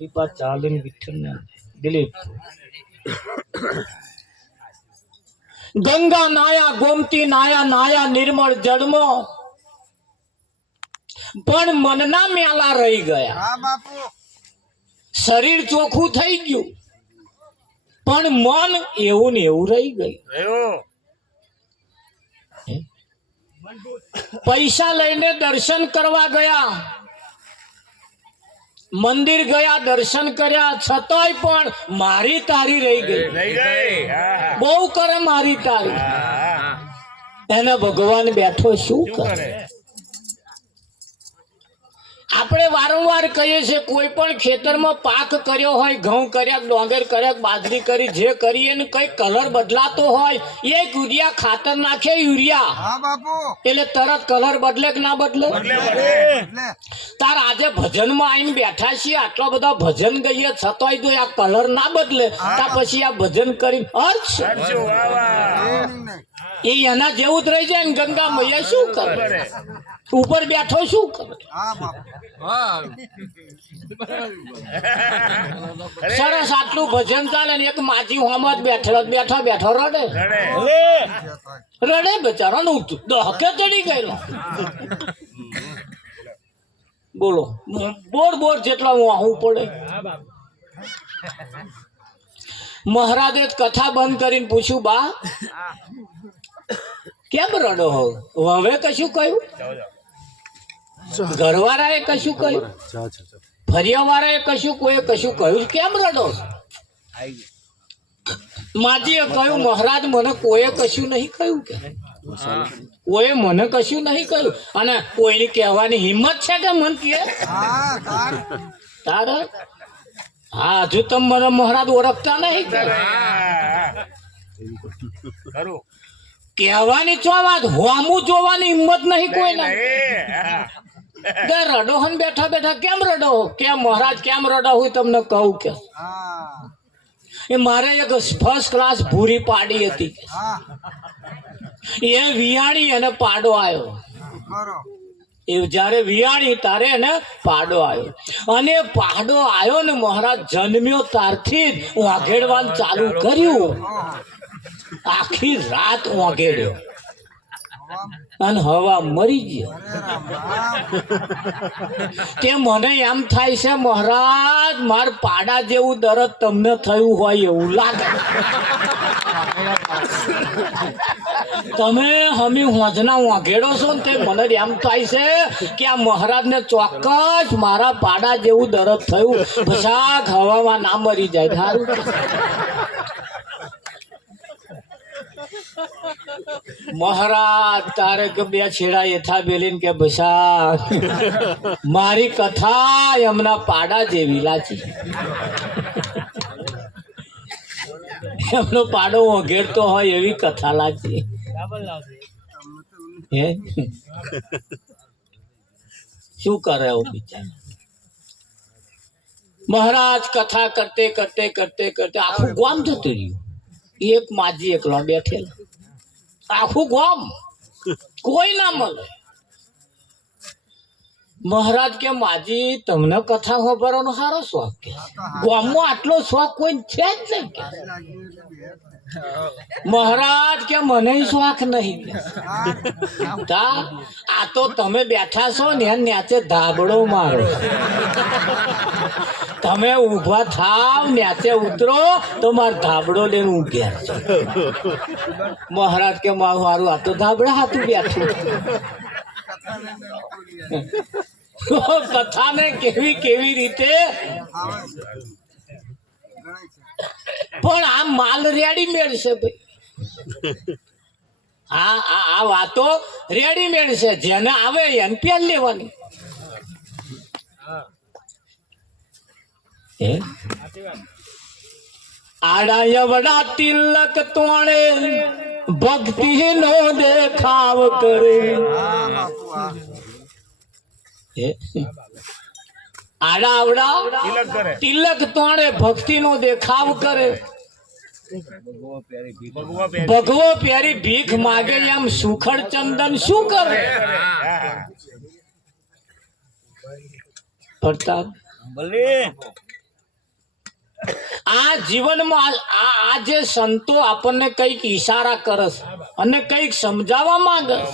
દીપા ચાલીને વિઠ્ઠલને દિલીપ ગંગા નાયા ગોમતી નાયા નાયા નિર્મળ જળમો પણ મનના મેલા રહી ગયા. હા બાપુ. શરીર ચોખ્ખું થઈ ગયું પણ મન એવું ને એવું રહી ગયું. પૈસા લઈને દર્શન કરવા ગયા, મંદિર ગયા, દર્શન કર્યા, છતાંય પણ મારી તારી રહી ગઈ. બહુ કરે મારી તારી. એને ભગવાન બેઠો શું કરે? આપણે વારંવાર કહીએ છીએ કોઈ પણ ખેતરમાં પાક કર્યો હોય, ઘઉં કર્યા, ડોંગર કર્યા, બાજરી કરી, જે કરીએ ને કઈ કલર બદલાતો હોય, એક યુરિયા ખાતર નાખે યુરિયા, હા બાપુ, એટલે તરત કલર બદલે કે ના બદલે? તાર આજે ભજનમાં આવીને બેઠા છીએ, આટલા બધા ભજન ગઈએ છતાંય જો આ કલર ના બદલે, ત્યાર પછી આ ભજન કરી અર્થ એ એના જેવું જ રહી જાય ને. ગંગા મૈયા શું કરે? ઉપર બેઠો શું કરે? સરસ આટલું ભજન ચાલે ને એક માજી હોમત બેઠો બેઠો રડે બચારો નું દહકે ચડી ગયેલો. બોલો બોર જેટલા હું આવું પડે. મહારાજે કથા બંધ કરીને પૂછ્યું, બા કેમ રડો હો? હવે કશું કહ્યું? ઘરવાળાએ કશું કહ્યું? ફરિયાવાળાએ કશું કહ્યું? કેમ રડો? માજીએ કહ્યું, મહારાજ મને કોઈએ કશું નહીં કહ્યું. કે કોઈ મને કશું નહીં કહ્યું અને કોઈની કહેવાની હિંમત છે કે મન કે તારે? હા, હજુ તમે મને મહારાજ ઓળખતા નહીં. કહેવાની ચો વાત, હોમું જોવાની હિંમત નહીં કોઈના. રડો હન બેઠા કેમ રડો? કેમ મહારાજ કેમ રડો? હું તમને કહું કે એ મારે એક ફર્સ્ટ ક્લાસ ભૂરી પાડી હતી, એ વિયાણી અને પાડો આવ્યો. એ જયારે વિયાણી તારે એને પાડો આવ્યો, અને પાડો આવ્યો ને મહારાજ જન્મ્યો ત્યારથી જ વાઘેડવાનું ચાલુ કર્યું. આખી રાત વાઘેડ્યો અને હવા મરી ગયો. તે મને એમ થાય છે મહારાજ માર પાડા જેવું દરદ તમને થયું હોય એવું લાગે. તમે હમી હોજના વાઘેડો છો ને તે મને એમ થાય છે કે આ મહારાજને ચોક્કસ મારા પાડા જેવું દરદ થયું, ભસાક હવામાં ના મરી જાય. સારું મહારાજ તારે કે બે છેડા એથા બેલીને કે ભસા મારી કથા એમના પાડા જેવી લાચી. એમનો પાડો વઘેરતો હોય એવી કથા લાગી. હે શું કરે બિચારા? મહારાજ કથા કરતે આખું ગામ જતું રહ્યું. એક માજી એકલો બેઠેલો, આખું ગામ કોઈ ના મળે. મહારાજ કે માજી તમને કથા સાંભળવાનો સારો શોખ કે ગામમાં આટલો શોખ કોઈ છે જ નહીં કે. મહારાજ કે મને શોખ નહીં. આ તો તમે બેઠા છો ને ન્યાચે ધાબડો મારો. તમે ઉભા થાવ ન્યાચે ઉતરો તો મારો ધાબડો લઈને ઉગ્યા છો. મહારાજ કે મારું આ તો ધાબડા હાથું બેઠું. કથાને કેવી રીતે પણ આ માલ રેડીમેડ છે ભાઈ. આ વાતો રેડીમેડ છે, જેને આવે એને પેન લેવાની. આડા વડા તિલક તોણે ભક્તિ નો દેખાવ કરે. આડા તિલક તોણે ભક્તિ નો દેખાવ કરે. ભગવો પ્યારી ભીખ માગે એમ સુખડ ચંદન શું કરે? પ્રતાપ આ જીવનમાં આ જે સંતો આપણને કઈક ઈશારા કરે છે અને કઈક સમજાવવા માંગે છે,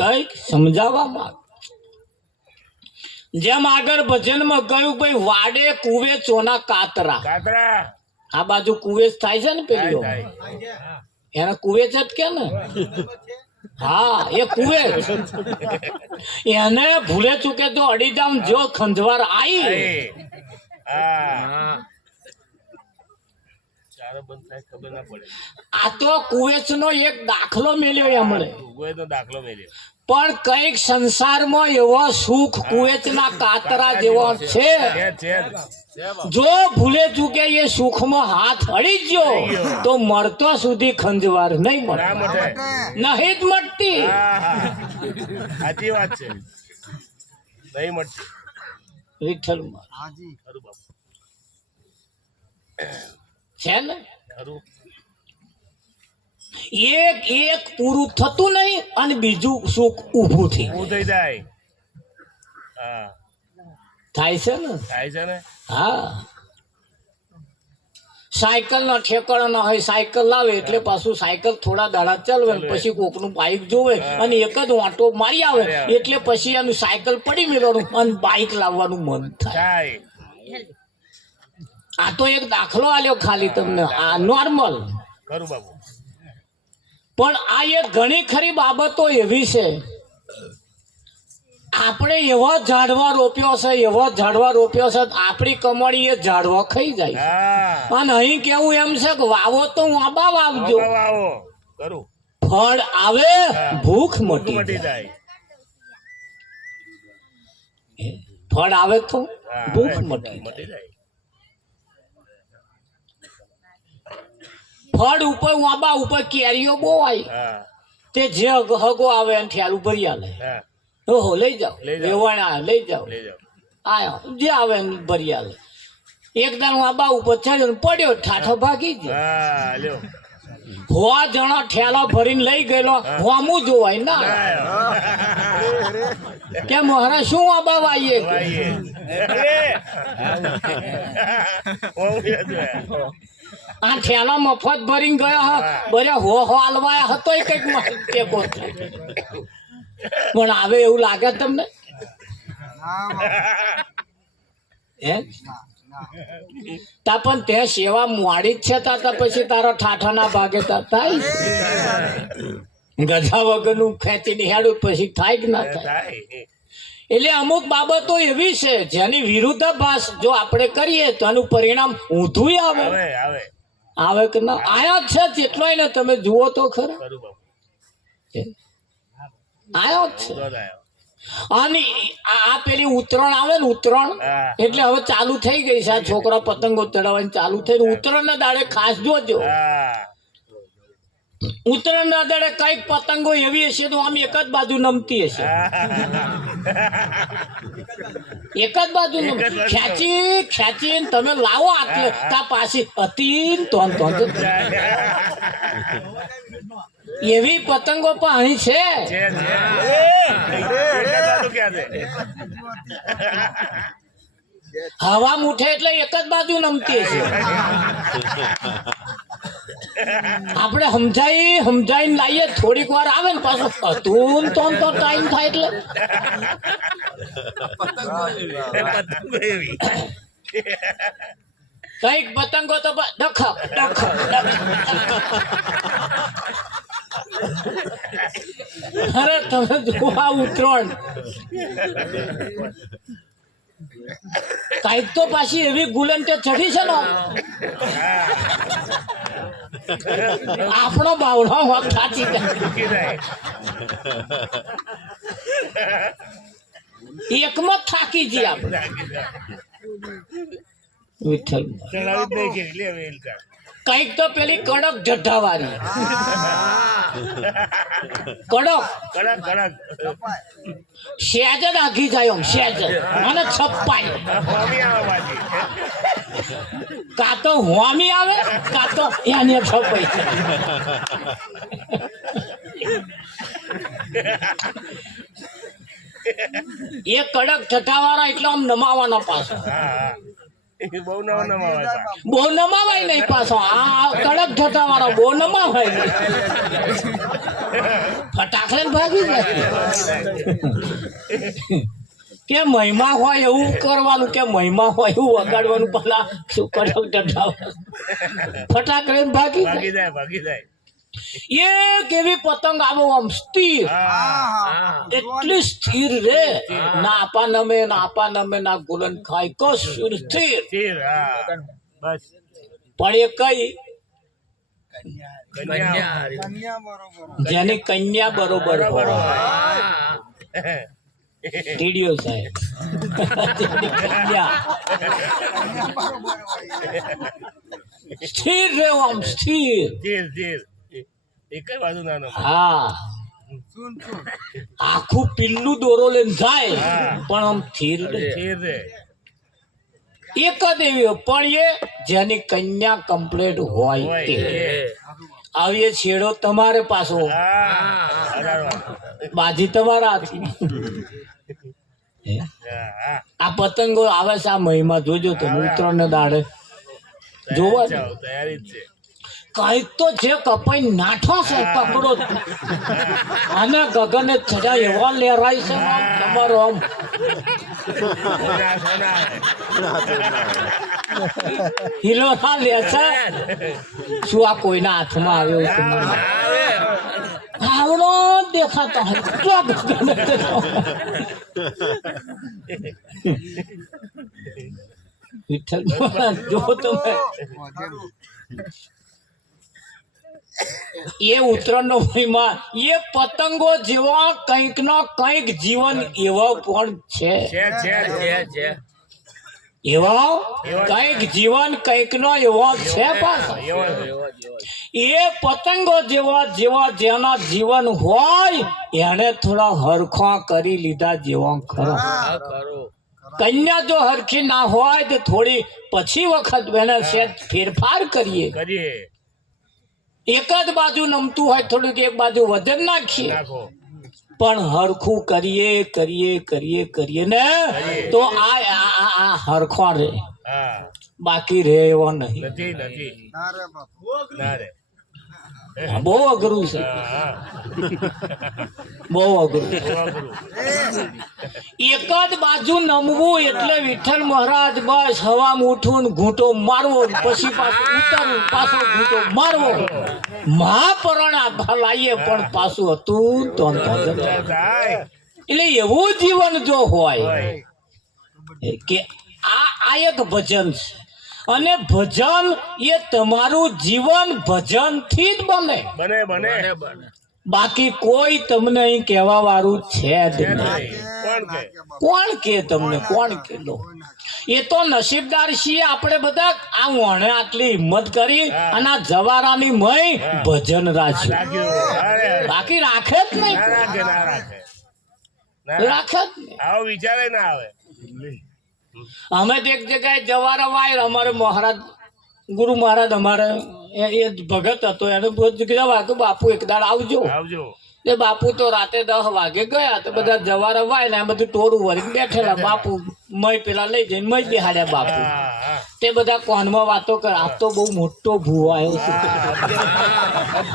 કઈક સમજાવવા માંગે. જેમ આગળ ભજનમાં કહ્યું ભાઈ વાડે કુવે ચોના કાતરા. આ બાજુ કુવેચ થાય છે ને પેલીઓ, એને કુવેચ જ કે ને. હા, એ કુવેચ. એને ભૂલે ચૂકે તો અડીદામ જો ખંજવાર આવી. આ તો કુવેચ નો એક દાખલો મેલ્યો એમણે. પણ કઈક સંસારમાં એવો સુખ કુવેચના કાતરા જેવો છે, જો ભૂલે ચૂકે એ સુખમાં હાથ અડી ગયો તો મરતો સુધી ખંજવાર નહીં મળે, નહીં જ મળતી. સાચી વાત છે, નહીં મળતી. વિઠ્ઠલમાં છે ને, એક એક પૂરું થતું નહીં અને બીજું સુખ ઊભું થઈ જાય. થાય છે ને, થાય છે ને. હા, સાયકલ ના ઠેકાણા ના હોય, સાયકલ લાવે એટલે પાછું સાયકલ થોડા દાડા ચાલવે પછી કોકનું બાઇક જોવે અને એક જ વાંટો મારી આવે એટલે પછી એનું સાયકલ પડી મેળવાનું અને બાઇક લાવવાનું મન થાય. આ તો એક દાખલો આલ્યો ખાલી તમને, આ નોર્મલ. ખરું બાબુ. પણ આ એક ઘણી ખરી બાબતો એવી છે, આપણે એવો ઝાડવા રોપ્યો છે, એવો ઝાડવા રોપ્યો છે, આપણી કમાણી એ ઝાડવા ખાઈ જાય. અને અહીં કેવું એમ છે કે વાવો તો વાબા વાવજો, ફળ આવે ભૂખ મટી જાય. ફળ આવે તો ભૂખ મટી જાય. ફળ ઉપર વાબા ઉપર કેરીઓ બહુ આવી, તે જે હગો આવે એને ઠેલું ભરી આલે. ઓહો, લઈ જાઓ, લેવાના લઈ જાઓ, આયો જે આવે એને ભરી આલે. એકદમ વાબા ઉપર ચડ્યો પડ્યો, ઠાઠો ભાગી ગયો. હોવા જણા ઠેલા ભરીને લઈ ગયેલો, હોમું જોવાય ના કે મહારાજ શું વાબા વાઈએ. આ ઠેલા મફત ભરીને ગયા બધા હો હાલવાયા હતો કઈક ટેકો થાય. પણ હવે એવું લાગે તમને તા પણ તે સેવા મોડી જ છે તા પછી તારા ઠાઠા ના ભાગે થાય. ગધા વગરનું ખેંચીને હેડું પછી થાય કે ના થાય. એટલે અમુક બાબતો એવી છે જેની વિરુદ્ધાભાસ જો આપણે કરીએ તો એનું પરિણામ ઊંધું આવે. આવે કે ના આયા જ છે જેટલોય ને તમે જુઓ તો ખરા આયો જ છે. અને આ પેલી ઉત્તરાયણ આવે ને, ઉત્તરાયણ એટલે હવે ચાલુ થઈ ગઈ છે. આ છોકરા પતંગો ચડાવવાની ચાલુ થઈ. ઉત્તરાયણ ના દાડે ખાસ જોજો, ઉત્તરાયણ ના દાડે કઈક પતંગો એવી હશે તો આમ એક જ બાજુ નમતી હશે, એક જ બાજુ ખેંચી ખેંચીને તમે લાવો આટલે તા પાછી હતી એવી પતંગો પણ અહીં છે. હવા મુઠે એટલે એક જ બાજુ નમતી છે. આપણે સમજાઈને લાવીએ, થોડીક વાર આવે ને પાછું હતું તો ટાઈમ થાય એટલે કઈક પતંગો તો ડખક અરે તમે જોવા ઉતરણ કઈક તો પાછી એવી ગુલંટે ચડી છે ને આપણો બાવડો હોક થાચી જાય. એકમાં થાકી જઈએ આપણે. વિઠ્ઠલ કઈક તો પેલી કડક ઢઢાવાળી કડક સેજ જ આઘી જાય આમ સેજ અને છપ્પાય. કાં તો હોમી આવે કાં તો એને છપાઈ. એ કડક ઠઠાવાળા એટલે આમ નમાવાના પાછા એ બહુ નવા નવા હોય પા. બહુ નમાવાય નહીં પાછો આ કડક થતા વાળો બહુ નમાવાય નહીં ફટાકડે ભાગી જાય કે મહિમા હોય એવું કરવાનું કે મહિમા હોય એવું વગાડવાનું પેલા શું કડક ફટાકડે ભાગી જાય ભાગી જાય ભાગી જાય. એક એવી પતંગ આવો આમ સ્થિર હા એટલી સ્થિર રે ના આપા નમે ના ગુલન ખાય કશું સ્થિર સ્થિર. હા બસ પણ એ કઈ કન્યા જેની કન્યા બરોબર બરોબર હોય હોય. ટીડીઓ સાહેબ જેની કન્યા સ્થિર રે આમ સ્થિર સ્થિર સ્થિર. એક જ બાજુ નાનો. હા આખું પિલ્લું દોરો લઈને જાય હા. પણ આમ સ્થિર રે સ્થિર રે. એક જ એવી હોય, પણ એ જેની કન્યા કમ્પ્લીટ હોય હોય તે એ. આવી એ છેડો તમારે પાછો હા અડાડવા. બાજી તમારા હાથની. હે? હા આ પતંગો આવે છે આ મહિમા જોજો તમે ઉત્તરાયણ દાડે જોવા દે. તૈયારી જ છે. કઈક તો જે કપાઈ નાઠો છે પકડો જ. અને ગગને ચડ્યા એવા લેરાય છે ને આમ તમારો આમ સોના સોના. હીરો ના લે છે શું આ કોઈના હાથમાં આવ્યો છે આવડો દેખાતો હોય તો ગગને ચડ્યો. વિઠ્ઠલ ભગવાન જો તમે એ ઉત્તરાયણનો મહિમા એ પતંગો જેવા કંઈક ના કંઈક જીવન એવા પણ છે છે એવા કંઈક જીવન કંઈક નો એવો છે પાછો એ પતંગો જેવા જેવા જેના જીવન હોય એને થોડા હરખા કરી લીધા જેવા ખરો. કન્યા જો હરખી ના હોય તો થોડી પછી વખત એને સેજ ફેરફાર કરીએ. કરીએ એક જ બાજુ નમતું હોય થોડુંક એક બાજુ વજન નાખીએ નાખો. પણ હરખું કરીએ ને તો આ હરખો રે હા બાકી રે એવો નહીં. નથી નથી ના રે. બહુ અઘરું છે હા બહુ અઘરું. વાપરું. એક જ બાજુ નમવું એટલે વિઠ્ઠલ મહારાજ બસ હવામાં ઉઠવું ને ઘૂંટો મારવો ને પછી પાછું ઉતરવું પાછો ઘૂંટો મારવો મહાપરણ આભા લાવીએ પણ પાછું હતું તો થાય એટલે એવું જીવન જો હોય હોય. કે આ એક ભજન છે અને ભજન એ તમારું જીવન ભજન થી જ બને. બને બને બાકી કોઈ તમને અહીં કહેવા વાળું છે જ છે નહીં. નહીં. કોણ કે કોણ કે તમને કોણ કે લો એ તો નસીબદાર છીએ આપણે બધા આ વણે આટલી હિંમત કરી અને આ જવારાની મય ભજન રાખ્યું રાખ્યું. અરે બાકી રાખે જ નહીં ના રાખે ના રાખે ના રાખે. રાખે જ નહીં. આવો વિચારે ના આવે. અમે તો એક જગ્યાએ જવારા વાય અમારે મહારાજ ગુરુ મહારાજ અમારે એ ભગત હતો એને કીધા કે બાપુ એક દાડ આવજો. આવજો. એ બાપુ તો રાતે 10 વાગે ગયા તો બધા જવારા વાય ને આ બધું ટોરું વળી બેઠેલા બાપુ મય પેલા લઈ જઈને મય બેહાડ્યા બાપુ. હા હા તે બધા કોનમાં વાતો કરે આ તો બહુ મોટો ભૂવો આવ્યો છે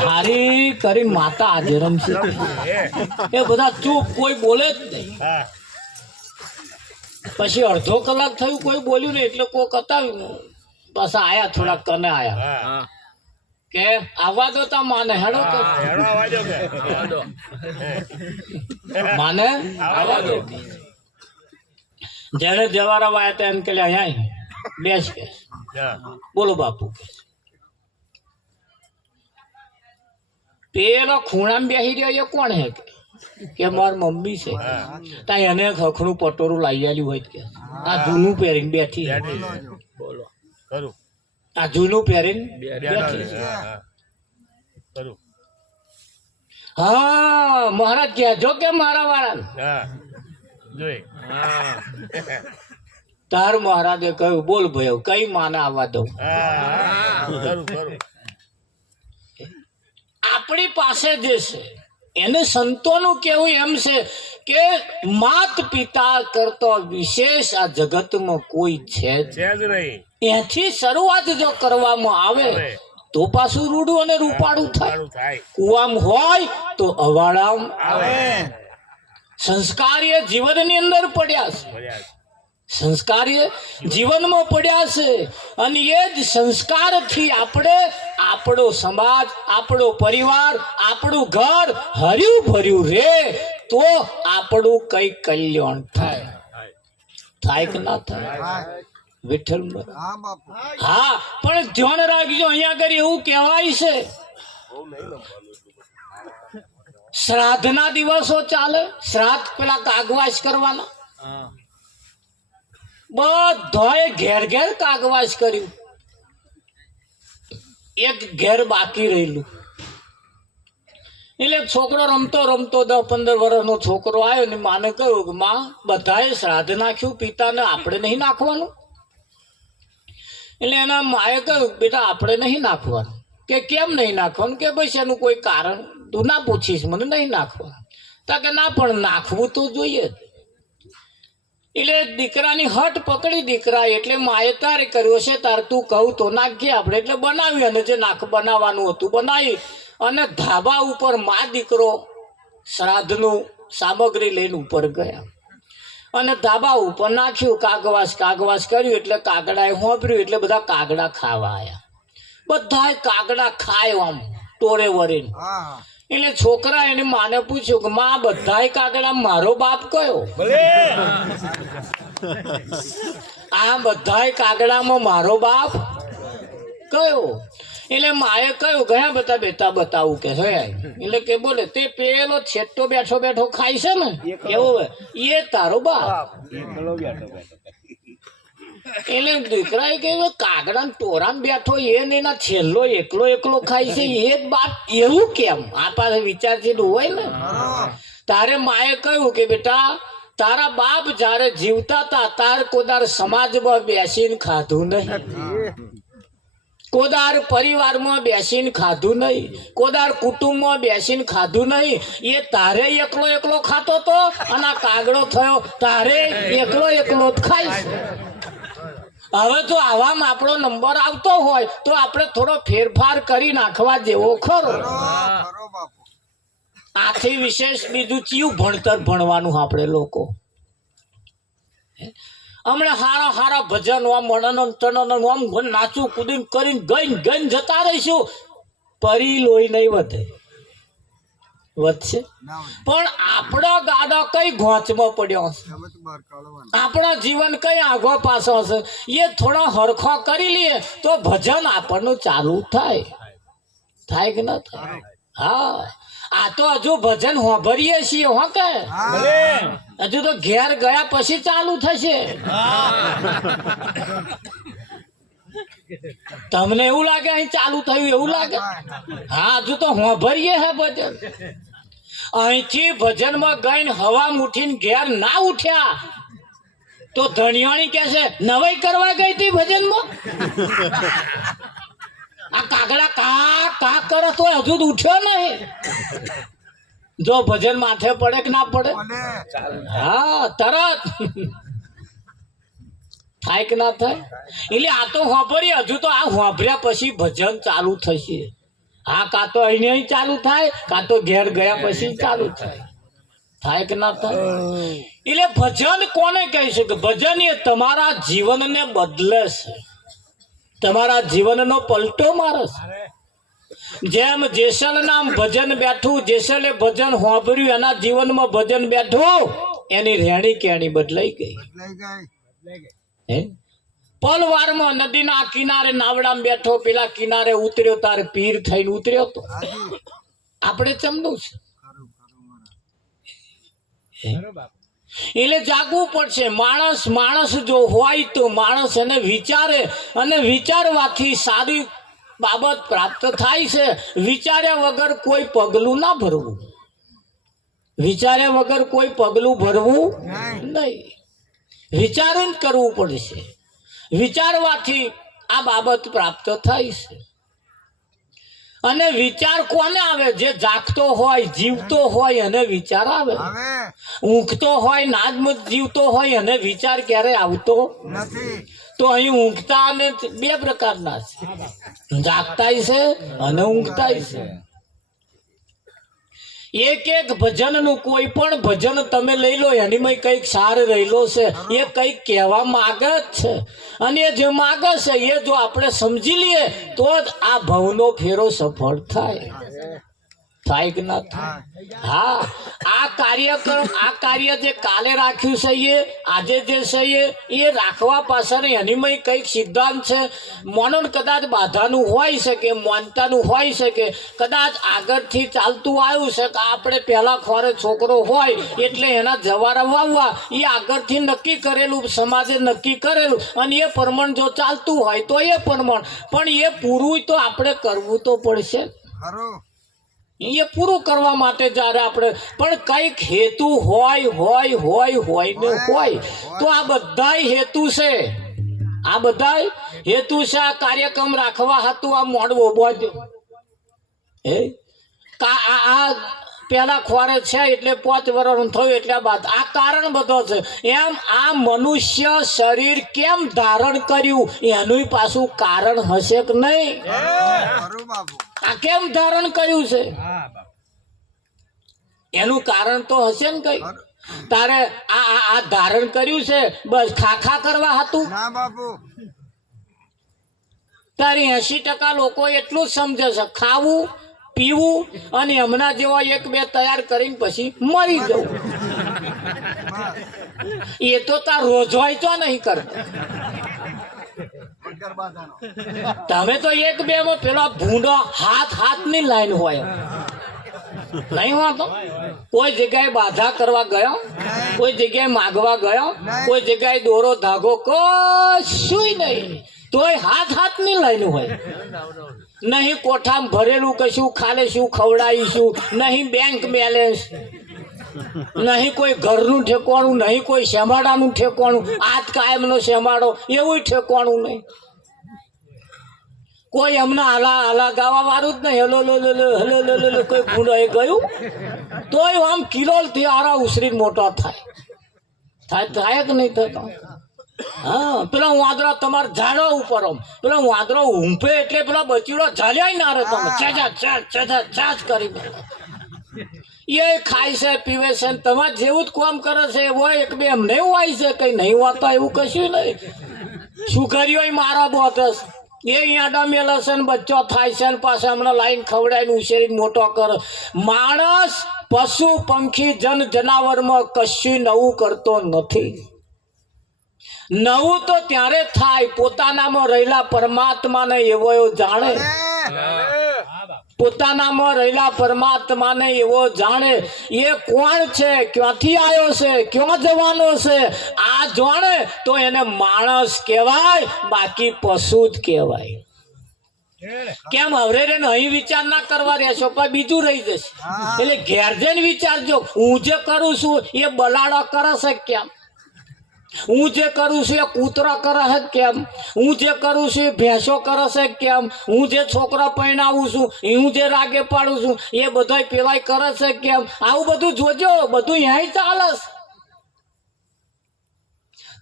હારી કરી માતા હાજર છે એ બધા ચૂપ કોઈ બોલે જ નહીં. હા પછી અડધો કલાક થયું કોઈ બોલ્યું નહીં એટલે કોક હતા પાછા આયા થોડાક કને આયા હા કે આવવા દો તા માને હેડો તો હેડો અવાજો કે માને આવવા દો. જેને જવારા વાયા હતા એમ કે લે અહીંયા આય. બેસ કે હા બોલો બાપુ પેલો ખૂણામાં બેસી રહ્યો એ કોણ હે કે મારી મમ્મી છે ત્યાં એને ખખણું પટોરું લાવી આલ્યું હોય કે આ જૂનું પહેરીને બેઠી છે. બોલો કરું. આ જૂનું પહેરીને બેઠો બેઠી છે. છે. હા હા કરું. હા મહારાજ કહેજો કે મારા વાળા હા જોઈ. તાર મહારાજે કહ્યું બોલ ભાઈ કઈ માને આવવા દઉં. હા કરું કરું. આપણી પાસે જે છે એને સંતોનું કેવું એમ છે કે માત પિતા કરતો વિશેષ આ જગતમાં કોઈ છે જ છે જ નહીં. એથી શરૂઆત જો કરવામાં આવે તો પાછું રૂડું અને રૂપાળું થાય. સારું થાય. કુવામ હોય તો અવાડામ આવે. સંસ્કાર એ જીવનની અંદર પડ્યા છે. મળ્યા. સંસ્કાર એ જીવનમાં પડ્યા છે અને એ જ સંસ્કારથી આપણે આપણો સમાજ, આપણો પરિવાર, આપણું ઘર હર્યું ભર્યું રે તો આપણું કઈ કલ્યાણ થાય. થાય કે ના થાય? વિઠ્ઠલ હા, પણ ધ્યાન રાખજો, અહીંયા આગળ એવું કહેવાય છે શ્રાદ્ધના દિવસો ચાલે, શ્રાદ્ધ પેલા કાગવાસ કરવાના, બધાએ ઘેર ઘેર કાગવાસ કર્યું, એક ઘેર બાકી રહેલું. એટલે છોકરો રમતો રમતો 10-15 વર્ષનો છોકરો આવ્યો ને માને કહ્યું કે માં બધાએ શ્રાદ્ધ નાખ્યું, પિતાને આપણે નહીં નાખવાનું. એટલે એના માએ કહ્યું બેટા આપણે નહીં નાખવાનું. કે કેમ નહીં નાખવાનું? કે બસ એનું કોઈ કારણ તું ના પૂછીશ, મને નહીં નાખવાનું. તા કે ના પણ નાખવું તો જોઈએ જ. એટલે દીકરાની હટ પકડી દીકરા, એટલે માએ તારે કર્યો છે તાર તું કહું તો નાખીએ આપણે. એટલે બનાવ્યું અને જે બનાવવાનું હતું બનાવી અને ધાબા ઉપર મા દીકરો શ્રાદ્ધનું સામગ્રી લઈને ઉપર ગયા અને ધાબા ઉપર નાખ્યું, કાગવાસ કર્યું. એટલે કાગડાએ હોંભર્યું એટલે બધા કાગડા ખાવા આવ્યા. બધા કાગડા ખાય આમ ટોળે વળીને. એટલે છોકરા એને માને પૂછ્યું કે માં બધાય કાગડા મારો બાપ કયો? આ બધાય કાગડામાં મારો બાપ કયો? એટલે માએ કહ્યું ગયા બધા બેટા બતાવું કે છે. એટલે કે બોલે તે પેલો છેટો બેઠો બેઠો ખાય છે ને એવો એ તારો બાપ. એટલે દીકરાએ કહ્યું કાગડા ટોરામ બેઠો એ ને એના છેલ્લો એકલો ખાય છે એ જ બાપ? એવું કેમ? આ પાસે વિચારશીલ હોય ને. તારે માએ કહ્યું કે બેટા તારા બાપ જયારે જીવતા હતા તાર કોદાર સમાજમાં બેસીને ખાધું નહીં, કોદાર પરિવારમાં બેસીને ખાધું નહીં, કોદાર કુટુંબમાં બેસીને ખાધું નહીં. એ તારે એકલો ખાતો તો અને કાગડો થયો તારે એકલો જ ખાય. હવે જો આવામાં આપણો નંબર આવતો હોય તો આપણે થોડો ફેરફાર કરી નાખવા જેવો ખરો. આથી વિશેષ બીજું ચિયું ભણતર ભણવાનું આપણે લોકો હમણાં હારા ભજન આમ નાચું કુદીને કરીને ગઈને જતા રહીશું, પરી લોહી નહીં વધશે પણ આપણો ગાડો કઈ ઘોંચમાં પડ્યો હશે, આપણો જીવન કઈ આગો પાછો હશે. એ થોડો હરખો કરી લઈએ તો ભજન આપણનું ચાલુ થાય કે ના થાય? હા, આ તો હજુ ભજન હોભરીએ છીએ હો કે હજુ તો ઘેર ગયા પછી ચાલુ થશે. તમને એવું લાગે અહીં ચાલુ થયું એવું લાગે? હા, હજુ તો હોભરીએ હે ભજન. અહીંથી ભજનમાં ગઈને હવા મુઠીને ઘેર ના ઉઠ્યા તો ધણિયાણી કે છે નવાઈ કરવા ગઈ હતી ભજનમાં. આ કાગડા કા કરે તો હજુ ઉઠ્યો નહીં. જો ભજન માથે પડે કે ના પડે? હા, તરત થાય કે ના થાય? એટલે આ તો હોભરી, હજુ તો આ હોભર્યા પછી ભજન ચાલુ થશે. હા, કાં તો અહીં ચાલુ થાય કાં તો ઘેર ગયા પછી ચાલુ થાય કે ના થાય? એટલે ભજન કોને કહી છે? ભજન એ તમારા જીવનને બદલે છે, તમારા જીવનનો પલટો મારે છે. જેમ જેસલ નામ ભજન બેઠું, જેસલે ભજન હોંભર્યું એના જીવનમાં ભજન બેઠું, એની રેણી કેણી બદલાઈ ગઈ. પલવારમાં નદીના કિનારે નાવડામાં બેઠો, પેલા કિનારે ઉતર્યો તારે પીર થઈને ઉતર્યો તો આપણે ચમનું છે. એટલે જાગવું પડશે. માણસ જો હોય તો માણસ એને વિચારે અને વિચારવાથી સારી બાબત પ્રાપ્ત થાય છે. વિચાર્યા વગર કોઈ પગલું ના ભરવું, વિચાર્યા વગર કોઈ પગલું ભરવું નહીં, વિચારીને કરવું પડશે. વિચારવાથી આ બાબત પ્રાપ્ત થાય છે. અને વિચાર કોને આવે? જે જાગતો હોય, જીવતો હોય અને વિચાર આવે. ઊંઘતો હોય, નાદમત જીવતો હોય અને વિચાર ક્યારે આવતો નથી. તો અહીં ઊંઘતા અને બે પ્રકારના છે, જાગતાય છે અને ઊંઘતાય છે. એક એક ભજનનું કોઈ પણ ભજન તમે લઈ લો, એનીમાં કંઈક સાર રહેલો છે, એ કંઈક કહેવા માંગે જ છે. અને એ જે માંગે છે એ જો આપણે સમજી લઈએ તો જ આ ભવનો ફેરો સફળ થાય કે ના થાય? હા, આ કાર્ય જે કાલે રાખ્યું છે, એ આજે જે છે એ રાખવા પાછળ એનીમાં કંઈક સિદ્ધાંત છે. મોનો કદાચ બાધાનું હોય શકે, માનતાનું હોય શકે, કદાચ આગળથી ચાલતું આવ્યું છે કે આપણે પહેલા ખોરે છોકરો હોય એટલે એના જવારા વાવવા, એ આગળથી નક્કી કરેલું, સમાજે નક્કી કરેલું, અને એ પ્રમાણ જો ચાલતું હોય તો એ પ્રમાણ, પણ એ પૂરું તો આપણે કરવું તો પડશે. એ પૂરું કરવા માટે જ્યારે આપણે પણ કંઈક હેતુ હોય ને હોય તો આ બધા હેતુ છે. આ બધા હેતુ છે. આ કાર્યક્રમ રાખવા હતું આ મોડવો બોજો આ પેલા ખોરે છે એટલે 5 વર્ષ થયું એટલે બાદ આ કારણ બધો છે. એમ આ મનુષ્ય શરીર કેમ ધારણ કર્યું એનું પાછું કારણ હશે કે નહીં? આ કેમ ધારણ કર્યું છે એનું કારણ તો હશે ને કઈ. તારે આ ધારણ કર્યું છે બસ ખાખા કરવા હતું? તારે 80% લોકો એટલું જ સમજે છે, ખાવું પીવું અને હમણાં જેવા 1-2 તૈયાર કરીને પછી મરી જવું. એ તો તાર રોજવાય તો નહીં કરતા. તમે તો 1-2 માં પેલા ભૂંડો હાથની લાઈન હોય નહીં હોતો. કોઈ જગ્યાએ બાધા કરવા ગયો, કોઈ જગ્યાએ માગવા ગયો, કોઈ જગ્યાએ દોરો ધાગો કશું નહીં, તોય હાથની લાઈન હોય. નહીં કોઠામાં ભરેલું કશું ખાલે શું ખવડાવીશું, નહીં બેંક બેલેન્સ, નહીં કોઈ ઘરનું ઠેકવાનું, નહીં કોઈ શેમાડાનું ઠેકવાનું, આજ કાયમનો શેમાડો એવું ઠેકવાનું નહીં. કોઈ હમણાં હાલા ગાવા વાળું જ નહીં. હલો કોઈ ભૂંડો એ ગયું તોય આમ કિલોલથી આરા ઉસરીને મોટો થાય કે નહીં થતો? હા, પેલા વાંદરા તમારે ઝાડો ઉપર પેલા વાંદરો ઊંઘે એટલે પેલા બચીડો ઝાલ્યા ના રહે. તમે ચાચ કરી એ ખાય છે પીવે છે તમારે જેવું જ કામ કરે છે. હોય 1-2 એમ નહીં હોય છે, કઈ નહીં હોતા એવું કશું નહીં. શું કર્યું મારા બોતસ એ યાડા મેલે છે ને બચ્ચો થાય છે ને પાછા હમણાં લાઈન ખવડાવીને ઉછેરીને મોટો કરે. માણસ પશુ પંખી જનાવરમાં કશું નવું કરતો નથી. નવું તો ત્યારે થાય પોતાનામાં રહેલા પરમાત્માને એવો જાણે. પોતાનામાં રહેલા પરમાત્માને એવો જાણે. એ કોણ છે, ક્યાંથી આવ્યો છે, ક્યાં જવાનો છે, આ જાણે તો એને માણસ કહેવાય, બાકી પશુ જ કહેવાય. કેમ હવે રે અહીં વિચાર ના કરવા રહેશો પણ બીજું રહી જશે. એટલે ઘેર જઈને વિચારજો, હું જે કરું છું એ બલાડો કરે છે કેમ? હું જે કરું છું એ કૂતરા કરે છે કેમ? હું જે કરું છું એ ભેંસો કરે છે કેમ? હું જે છોકરા પરણાવું છું, હું જે રાગે પાડું છું એ બધા પેલાય કરે છે કેમ? આવું બધું જોજો, બધું અહીં ચાલે.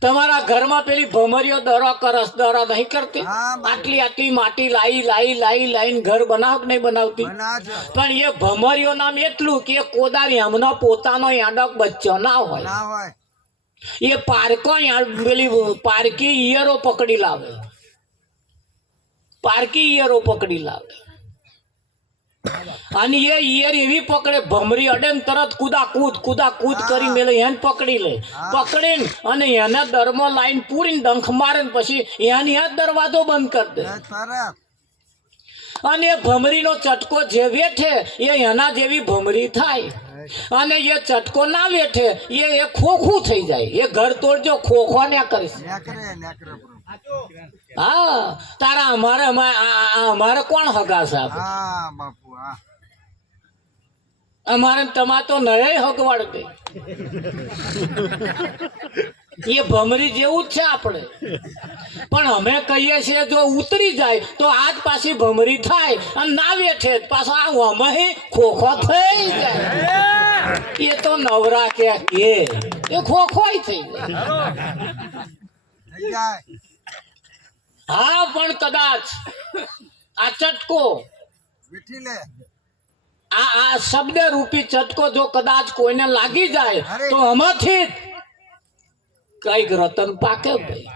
તમારા ઘરમાં પેલી ભમરીઓ દરો કરસ, દરો નહીં કરતી? આટલી માટી લાઈને ઘર બનાવ કે નહીં બનાવતી? પણ એ ભમરીઓ નામ એટલું કે કોદારી હમણાં પોતાનો યાડક બચ્ચો ના હોય. એ પેલી પારકી ઈયરો પકડી લાવે, અને એ ઈયર એવી પકડે, ભમરી અડે ને તરત કૂદ કરી મેલે એને પકડી લે. પકડીને અને એના દરમાં લાઈન પૂરીને ડંખ મારે ને પછી એની આ દરવાજો બંધ કરી દે. અને એ ભમરીનો ચટકો જે વેઠે એ એના જેવી ભમરી થાય. અને એ ચટકો ના વેઠે એ ખોખું થઈ જાય. એ ઘર તોડજો, ખોખો ને કરીશ. હા, તારા અમારે કોણ હગા સાહેબ? અમારે તમારે તો નય હગવાડ દે. એ ભમરી જેવું જ છે આપણે, પણ અમે કહીએ છીએ જો ઉતરી જાય તો આજ પાછી ભમરી થાય અને ના વેઠે પાછો આ અમે ખોખો થઈ જાય. એ તો નવરા કે એ ખોખોય થઈ જાય. હા પણ કદાચ આ ચટકો આ શબ્દ રૂપી ચટકો જો કદાચ કોઈને લાગી જાય તો આમાંથી કઈક રતન પાકે ભાઈ,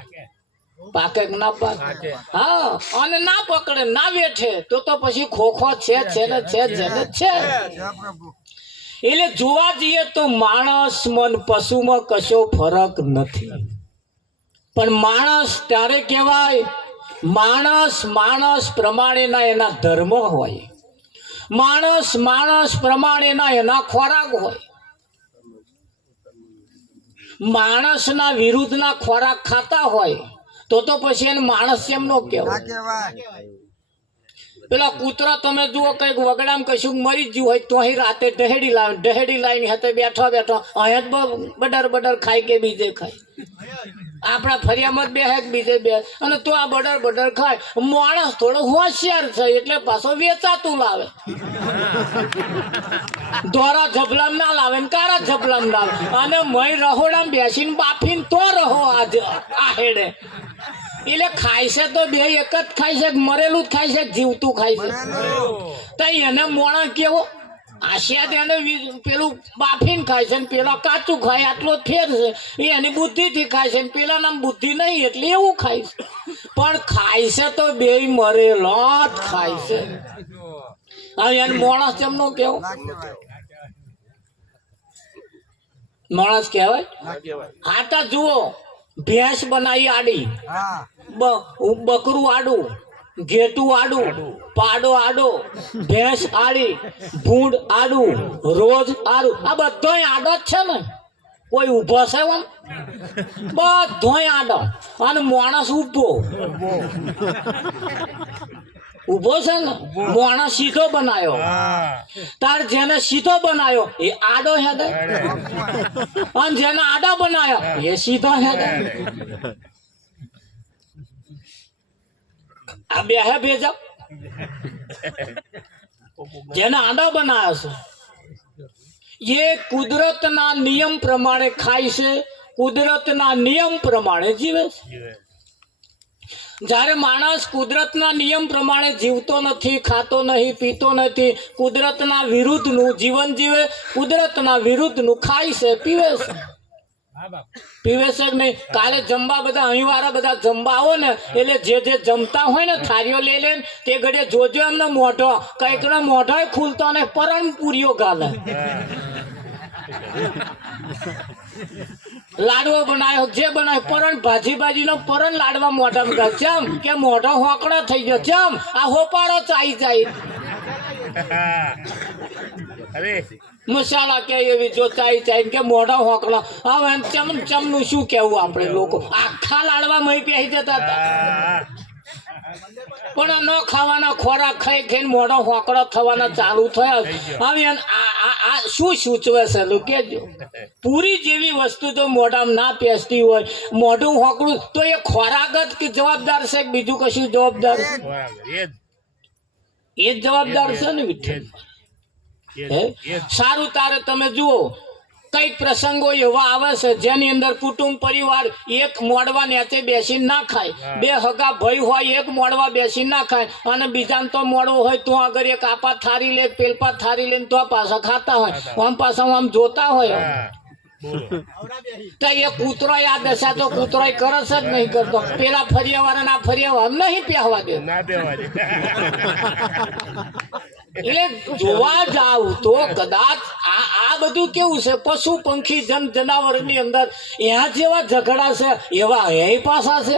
પાકે કે ના પાકે. હા અને ના પકડે ના વેઠે તો પછી ખોખો છે ને છે જેને છે. એટલે જોવા જઈએ તો માણસ મન પશુમાં કશો ફરક નથી, પણ માણસ ત્યારે કહેવાય માણસ પ્રમાણેના એના ધર્મ હોય, માણસ પ્રમાણેના એના ખોરાક હોય. માણસના વિરુદ્ધના ખોરાક ખાતા હોય તો પછી એને માણસ કેમ નો કહેવાય? પેલા કૂતરા તમે જુઓ કઈક વગડામ કશું મરી ગયું હોય તો અહીં રાતે ડહેડી લાવીને હાથે બેઠો અહીંયા બડર ખાય કે બીજે ખાય. આપણા ફરિયામાં બે હેક બીજે બે અને તો આ બડર ખાય. માણસ થોડો હોશિયાર છે એટલે પાછો વેચાતું લાવે, દોરા ઝબલામ ના લાવે ને કારા ઝબલામ લાવે અને મય રહોડામ બેસીને બાફીને તો રહો આજે આ હેડે. એટલે ખાય છે તો બે એક જ ખાય છે, મરેલું જ ખાય છે, જીવતું ખાય છે. તો એને મોણા કેવો આશિયાત એને પેલું બાફીને ખાય છે ને પેલા કાચું ખાય, આટલો ફેર છે. એ એની બુદ્ધિથી ખાય છે ને પેલા નામ બુદ્ધિ નહીં એટલે એવું ખાય છે. પણ ખાય છે તો બે મરેલો જ ખાય છે. હવે એને માણસ તેમનો કેવો માણસ કહેવાય? હાટા જુઓ, ભેંસ બનાવી આડી, બકરું આડું, ઘેટું આડું, પાડો આડો, ભેંસ આડી, ભૂંડ આડું, રોજ આડું. આ બધોય આડો જ છે ને, કોઈ ઊભો છે એમ? બધોય આડો અને માણસ ઊભો છે ને. માણસ સીધો બનાવ્યો, તાર જેને સીધો બનાવ્યો એ આડો હેડે અને જેને આડો બનાવ્યો એ સીધો હેડે. આ બે હે ભેજા. જેને આડો બનાવ્યો છે એ કુદરતના નિયમ પ્રમાણે ખાય છે, કુદરતના નિયમ પ્રમાણે જીવે છે. જ્યારે માણસ કુદરતના નિયમ પ્રમાણે જીવતો નથી, ખાતો નહીં, પીતો નથી, કુદરતના વિરુદ્ધનું જીવન જીવે, કુદરતના વિરુદ્ધનું ખાય છે, પીવે છે કે નહીં? કાલે જમવા બધા અહીં વાળા બધા જમવા આવો ને એટલે જે જમતા હોય ને થાળીઓ લઈ લે તે ઘડે જોજો એમને મોઢો કઈક નો મોઢો ખુલતો ને પરણ પૂરીઓ ગાલે. લાડવો બનાવ્યો જે બનાવ્યો પરણ ભાજીનો પરણ લાડવા મોઢા ચમ કે મોઢો હોકડો થઈ ગયો, ચમ આ હોપાળો ચાઈ જાય. મસાલા કે એવી જો ચાઈ કે મોઢા હોકડો. હવે ચમનું શું કેવું આપણે લોકો આખા લાડવા મહી પહેરી જતા હતા, પણ ન ખાવાના ખોરાક ખાઈને મોઢો હોકડો થવાના ચાલુ થયા. હવે આ શું સૂચવે છે કેજો? પૂરી જેવી વસ્તુ જો મોઢામાં ના પેસતી હોય, મોઢું હોકડું, તો એ ખોરાક જ જવાબદાર છે કે બીજું કશું જવાબદાર? એ જ જવાબદાર છે ને વિઠ્ઠલ. સારું, તારે તમે જુઓ કઈક પ્રસંગો એવા આવે છે જેની અંદર કુટુંબ પરિવાર એક મોડવા નેચે બેસી ના ખાય, બે હગા ભાઈ હોય એક મોડવા બેસી ના ખાય અને બીજાને તો મોડવો હોય તો આગળ એક આપા થારી લે, પેલપા થારી લે તો પાછા ખાતા હોય, આમ પાછા આમ જોતા હોય. તો એ કૂતરો યાદ હશે તો કૂતરો કરે છે જ નહીં કરતો, પેલા ફરિયા વાળા ના ફરિયા વાળા નહીં પહેવા દે. એટલે જોવા જાવ તો કદાચ આ બધું કેવું છે, પશુ પંખી જનાવર ની અંદર ત્યાં જેવા ઝઘડા છે એવા અહીં પાછા છે,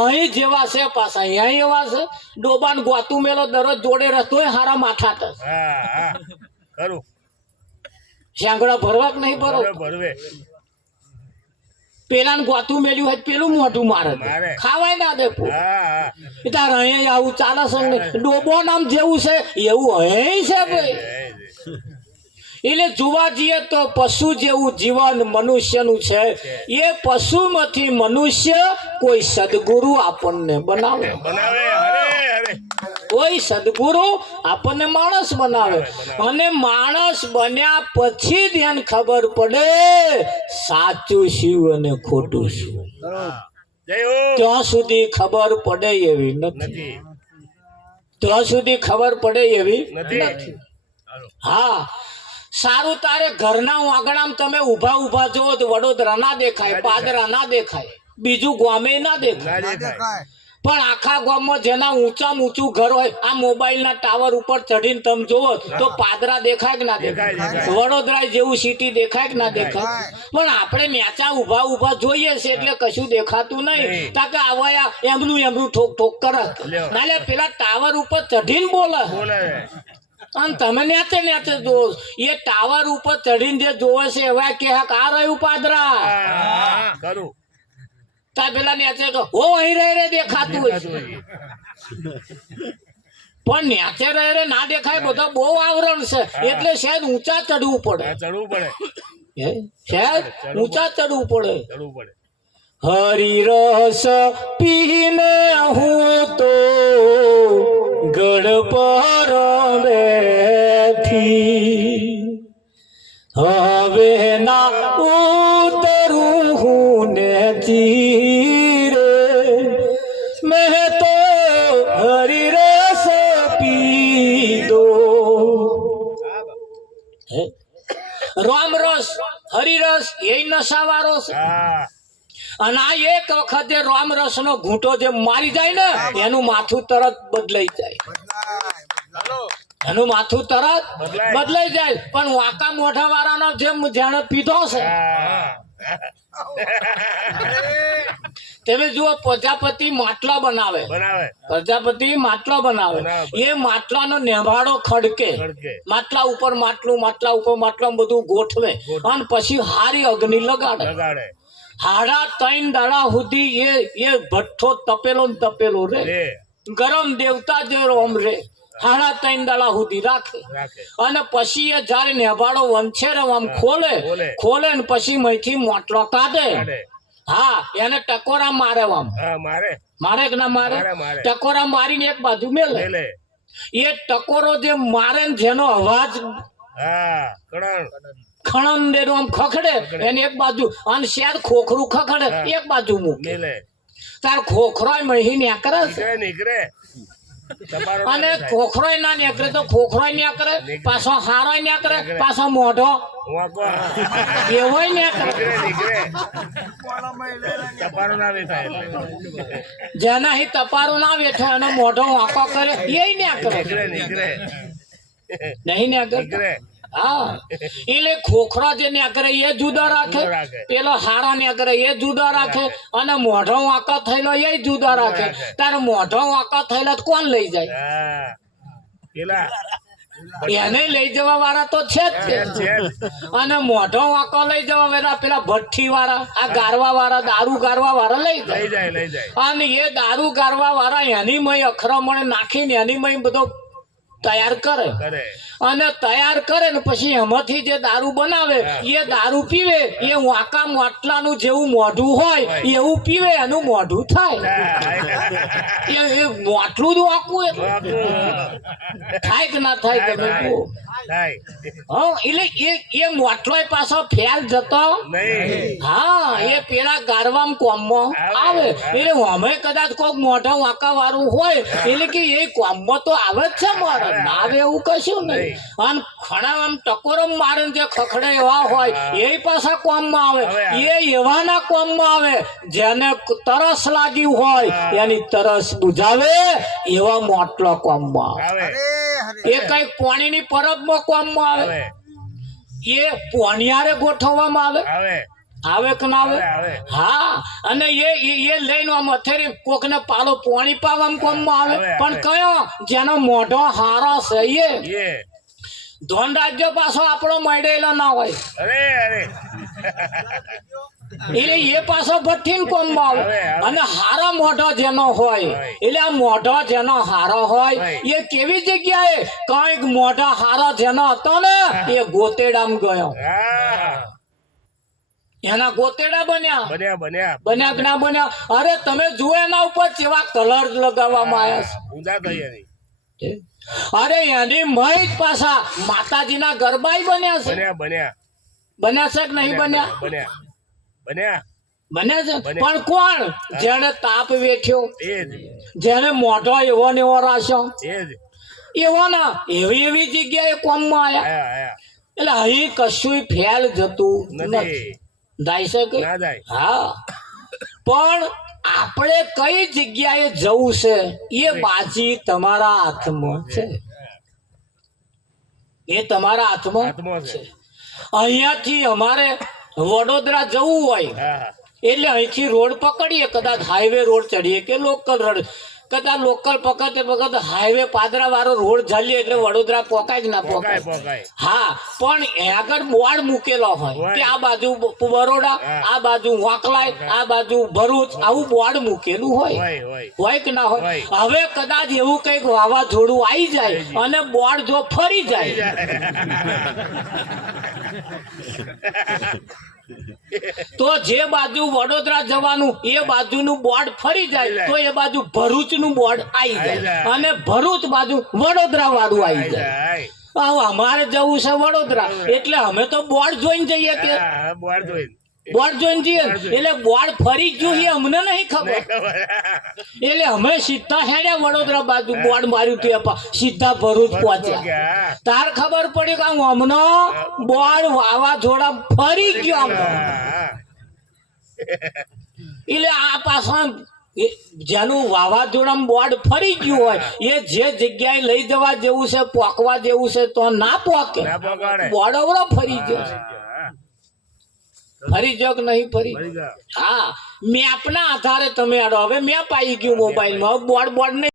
અહીં જેવા છે પાછા અહીં એવા છે. ડોબાન ગોતું મેલો દરરોજ જોડે રહેતો હારા માથા થશે, શાંગડા ભરવા કે નહીં ભરવે? પેલા ને ગોતું મેલ્યું હોય પેલું મોઢું મારે, ખાવાય ના દે. તાર અહીંયા આવું ચાલે છે, ડોબો નામ જેવું છે એવું અહીં છે ભાઈ. એટલે જોવા જઈએ તો પશુ જેવું જીવન મનુષ્યનું છે. એ પશુમાંથી મનુષ્ય કોઈ સદગુરુ આપણને બનાવે, બનાવે. અરે કોઈ સદગુરુ આપણને માણસ બનાવે. અને માણસ બન્યા પછી જ એને ખબર પડે સાચું શું અને ખોટું શું. જય હો. ત્યાં સુધી ખબર પડે એવી નથી, નથી. ત્યાં સુધી ખબર પડે એવી નથી. નથી. હા, સારું, તારે ઘરના આંગણામાં તમે ઊભા ઊભા જોવો તો વડોદરા ના દેખાય, પાદરા ના દેખાય, બીજું ગામે ના દેખાય. ના દેખાય. પણ આખા ગામમાં જેના ઊંચામાં ઊંચું ઘર હોય, આ મોબાઈલના ટાવર ઉપર ચડીને તમે જોવો તો પાદરા દેખાય કે ના દેખાય, દેખાય. વડોદરા જેવું સિટી દેખાય કે ના દેખાય. પણ આપણે નેચા ઊભા ઊભા જોઈએ છે એટલે કશું દેખાતું નહીં. તાકે આવા એમનું ઠોક ઠોક કરે. ના લે, પેલા ટાવર ઉપર ચડીને બોલે બોલે. અને તમે નેચે જોવો. એ ટાવર ઉપર ચડીને જે જોવે છે એવા કે આ રહ્યું પાદરા. હા, ખરું. તા પેલા નેચે તો હો અહીં રહે દેખાતું હોય છે. પણ નેચે રહે ના દેખાય, બધા બહુ આવરણ છે એટલે શહેર ઊંચા ચડવું પડે. હા, ચડવું પડે. શહેર ઊંચા ચડવું પડે. ચડવું પડે. હરિરસ પીને હું તો ગઢ પર બેઠી, હવે ના ઉતરું હું ને ચીરે, મેં તો હરિરસ પીધો. રામરસ હરિરસ એ નશાવાળો છે. હા. અને આ એક વખતે રામરસ નો ઘૂંટો જે મારી જાય ને એનું માથું તરત બદલાઈ જાય, એનું માથું તરત બદલાઈ જાય. પણ વાંકા મોઢા વાળાનો જેમ જેને પીધો છે, હા. તમે જુઓ પ્રજાપતિ માટલા બનાવે, બનાવે. પ્રજાપતિ માટલા બનાવે. એ માટલાનો નેભાડો ખડકે, ખડકે. માટલા ઉપર માટલું, માટલા ઉપર માટલું બધું ગોઠવે અને પછી હારી અગ્નિ લગાડે. લગાડે. હાડા 3 દાડા સુધી એ ભઠ્ઠો તપેલો ને તપેલો રે. રે. ગરમ દેવતા જે રોમ રે, હાડા 3 દાડા સુધી રાખે. રાખે. અને પછી એ જયારે નેભાડો વંછે રે આમ ખોલે. ખોલે ને પછી મહીથી મોટલો કાઢે. કાઢે. હા, એને ટકોરા મારે આમ, હા, મારે. મારે કે ના મારે, મારે. ટકોરા મારીને એક બાજુ મેલે. મેલે. એ ટકોરો જે મારે ને જેનો અવાજ હા, કણણ. ખણંદેરો આમ ખખડે એની એક બાજુ, અને શેર ખોખરું ખખડે એક બાજુ મૂકે. મેલે. તાર ખોખરોય મહી નેકરે છે, નીકળે. નીકળે. તમારો અને ખોખરોય ના નેકરે તો ખોખરોય નેકરે, પાછો હારોય નેકરે, પાછો મોઢો વાંકો. એવોય નેકરે. નીકળે. તમારો ના વેચાય એટલે. જેના હી તપારો ના બેઠો અને મોઢો વાંકો કરે એ નેકરે. નીકળે. નીકળે. નહીં નેકરે. નીકળે. હા, એટલે ખોખરા જે નેકરે એ જુદા રાખે, પેલો હારા નેકરે એ જુદા રાખે, અને મોઢો વાંકો થયેલો એ જુદા રાખે. તારે મોઢો વાંકો થયેલા તો કોણ લઈ જાય? હા, પેલા એને લઈ જવા વાળા તો છે જ તે. અને મોઢો વાંકો લઈ જવા વાળા પેલા ભઠ્ઠી વાળા, આ ગારવા વાળા, દારૂ ગારવા વાળા લઈ લઈ જાય. જાય. લઈ જાય. અને એ દારૂ ગારવા વાળા એની મય અખરામણ નાખીને એની મય બધો તૈયાર કરે. કરે. અને તૈયાર કરે ને પછી એમાંથી જે દારૂ બનાવે એ દારૂ પીવે. એ વાંકા માટલાનું જેવું મોઢું હોય એવું પીવે, એનું મોઢું થાય. એ માટલું જ વાંકું એટલે થાય કે ના થાય તમે કહો. થાય. હા, એટલે એ મોટલોય પાછો ફેલ જતો નહીં. હા, એ પેલા ગારવામાં કોમમાં આવે. એટલે અમે કદાચ કોઈક મોઢા વાંકા વાળું હોય એટલે કે એ કોમમાં તો આવે જ છે મારે, ના આવે એવું કશું નહીં. અને ઘણા આમ ટકોરો મારે જે ખખડે એવા હોય એ પાછા કોમમાં આવે. એ એવાના કોમમાં આવે જેને તરસ લાગી હોય એની તરસ બુજાવે એવા મોટલો કોમમાં આવે. આવે. એ કઈક પાણીની પરબમાં કોમમાં આવે, આવે. એ પોણિયારે ગોઠવવામાં આવે. આવે. આવે કે ના આવે? આવે. હા, અને એ લઈને આમ અથેરી કોકને પાલો પોણી પાવામાં કોમમાં આવે. પણ કયો જેનો મોઢો હારો છે એ ધોન રાજ્ય પાછો આપણો મળેલો ના હોય. અરે. અરે. એટલે એ પાછો ભઠ્ઠીને કોમમાં આવે હવે. અને હારા મોઢા જેનો હોય એટલે આ મોઢા જેનો હારો હોય એ કેવી જગ્યાએ કઈક મોઢા હારા જેનો હતો ને એ ગોતેડામાં ગયો હા એના ગોતેડા બન્યા બન્યા બન્યા બન્યા કે ના બન્યા અરે તમે જુઓ એના ઉપર કેવા કલર લગાવવામાં આવ્યા ઊંધા થઈ એની છે અરે એની મય જ પાછા માતાજીના ગરબાય બન્યા છે બન્યા બન્યા બન્યા છે કે નહીં બન્યા બન્યા બન્યા બન્યા છે બન્યા. પણ કોણ જેને તાપ વેઠ્યો એ જ જેને મોઢો એવો ને એવો રાખ્યો એ જ એવો ના એવી એવી જગ્યાએ કોમમાં આયા આયા આયા એટલે અહીં કશું ફેલ જતું નથી નથી જાય છે કે ના જાય હા પણ આપણે કઈ જગ્યાએ જવું છે એ બાજી તમારા હાથમાં છે એ તમારા હાથમાં હાથમાં છે અહીંયાથી અમારે વડોદરા જવું હોય હા એટલે અહીંથી રોડ પકડીએ કદાચ હાઈવે રોડ ચડીએ કે લોકલ રોડ કદાચ લોકલ પકડતે હાઈવે પાદરા વાળો રોડ ચાલીએ એટલે વડોદરા પોકાય જ ના પોકાય પોકાય પોકાય હા પણ એ આગળ બોર્ડ મૂકેલો હોય કે આ બાજુ બરોડા આ બાજુ વાંકલાય આ બાજુ ભરૂચ આવું બોર્ડ મૂકેલું હોય હોય હોય હોય કે ના હોય હોય. હવે કદાચ એવું કઈક વાવાઝોડું આવી જાય અને બોર્ડ જો ફરી જાય તો જે બાજુ વડોદરા જવાનું એ બાજુનું બોર્ડ ફરી જાય તો એ બાજુ ભરૂચનું બોર્ડ આવી જાય અને ભરૂચ બાજુ વડોદરા વાળું આવી જાય જાય આવું અમારે જવું છે વડોદરા એટલે અમે તો બોર્ડ જોઈને જઈએ કે હા બોર્ડ જોઈને બોર્ડ જોઈને જઈએ એટલે બોર્ડ ફરી ગયું એ અમને નહીં ખબર એટલે અમે સીધા હેડ્યા વડોદરા બાજુ બોર્ડ માર્યું તે સીધા ભરૂચ પહોંચ્યા તાર ખબર પડી કે હમણો બોર્ડ વાવાઝોડા ફરી ગયો હમણો એટલે આ પાછા જેનું વાવાઝોડામાં બોર્ડ ફરી ગયું હોય એ જે જગ્યાએ લઈ જવા જેવું છે પોકવા જેવું છે તો ના પોકે ના પકડે બોર્ડ અવડો ફરી ગયો છે ફરી ગયો કે નહીં ફરી ફરી ગયા હા મેપના આધારે તમે આડો હવે મેપ આવી ગયું મોબાઈલમાં બોર્ડ નહીં